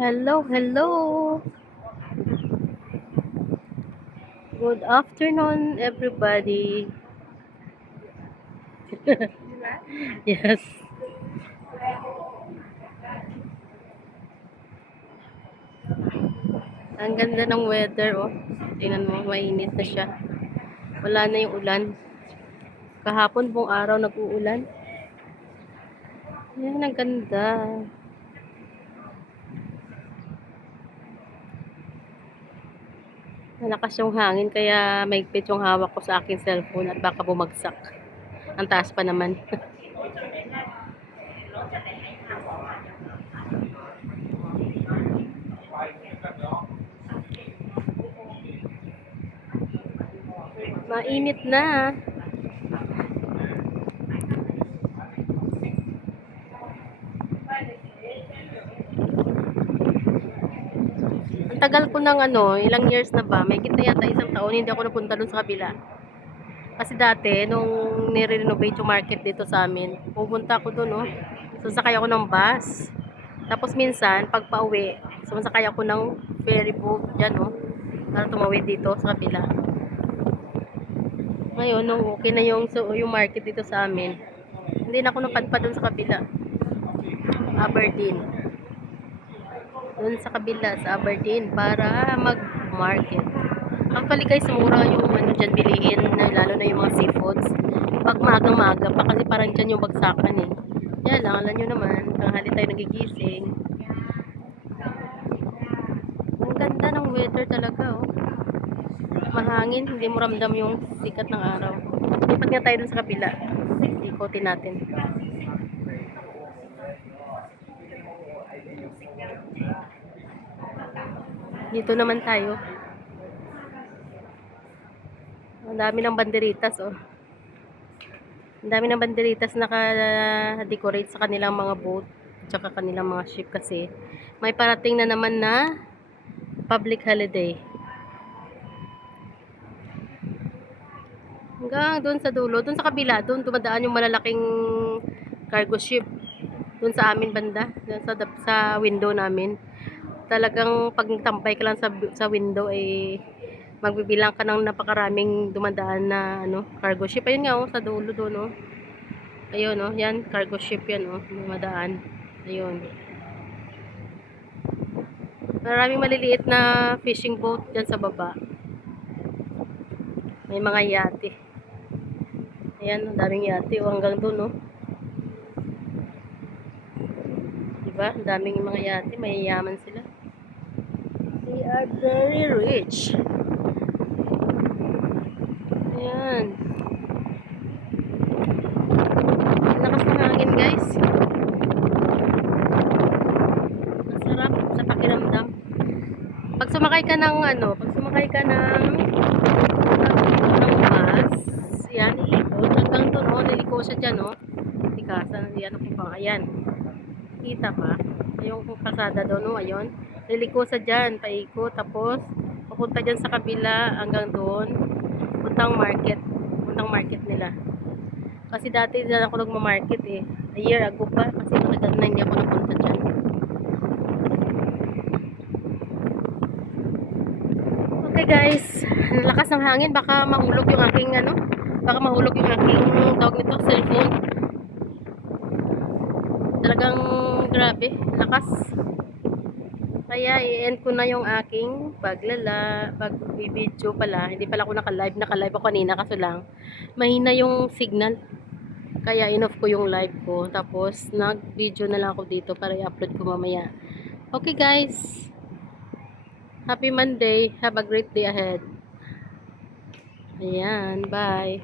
Hello, hello. Good afternoon, everybody. Yes. Ang ganda ng weather, oh. Tingnan mo, mainit na siya. Wala na yung ulan. Kahapon buong araw nag-uulan. Yan, ang ganda. Malakas yung hangin, kaya maigpit yung hawak ko sa aking cellphone at baka bumagsak. Ang taas pa naman. Mainit na. Ang tagal ko ng ilang years na ba? May kita yata isang taon hindi ako napunta dun sa kabila. Kasi dati, nung nire-renovate yung market dito sa amin, pupunta ako dun, oh. Sasakay ako ng bus. Tapos minsan, pag pauwi, sumasakay ako ng ferry boat dyan, oh. Para tumawid dito sa kabila. Ngayon, nung okay na yung market dito sa amin, hindi na ako napadpad dun sa kabila. Aberdeen. Dun sa kabila, sa Aberdeen, para mag-market. Actually guys, mura yung dyan bilihin, lalo na yung mga seafoods. Pag maaga-maaga pa kasi parang dyan yung bagsakan eh. Yan lang, alam nyo naman, tanghali tayo nagigising. Ang ganda ng weather talaga, oh. Mahangin, hindi mo ramdam yung sikat ng araw. Lipat nga tayo dun sa kabila. Ikotin natin. Dito naman tayo. Ang dami ng banderitas, oh. Ang dami ng banderitas naka-decorate sa kanilang mga boat at saka kanilang mga ship kasi may parating na naman na public holiday. Hanggang doon sa dulo, doon sa kabila, doon dumadaan yung malalaking cargo ship. Doon sa amin banda, doon sa window namin. Talagang pag tambay ka lang sa window ay magbibilang ka ng napakaraming dumadaan na cargo ship. Ayun nga, oh, sa dulo doon, oh. Ayun, oh, yan, cargo ship yan, oh, dumadaan. Ayun. Maraming maliliit na fishing boat dyan sa baba. May mga yate. Ayan, ang daming yate, oh, hanggang doon, oh. Diba? Ang daming mga yate, mayayaman sila. They are very rich. Ayan. Lakas ng hangin, guys. Masarap sa pakiramdam. Pag sumakay ka ng bus, yan, ilikot. Hanggang doon, oh, niliko siya dyan, oh. Tikasan, yan, ako pa, ayan. Kita pa. Yung kalsada doon, oh, ayun. Niliko sa dyan, paikot, tapos, papunta dyan sa kabila, hanggang doon. Puntang market nila. Kasi dati dyan ako nagma-market eh. A year ago pa, kasi matagal na hindi ako napunta dyan. Okay guys, lakas ng hangin, baka mahulog yung aking tawag nito, cellphone. Talagang grabe, lakas. Kaya i-end ko na yung aking pag-video pala. Hindi pala ako naka-live ako kanina kaso lang mahina yung signal. Kaya inoff ko yung live ko. Tapos nag-video na lang ako dito para i-upload ko mamaya. Okay guys. Happy Monday. Have a great day ahead. Ayan, bye.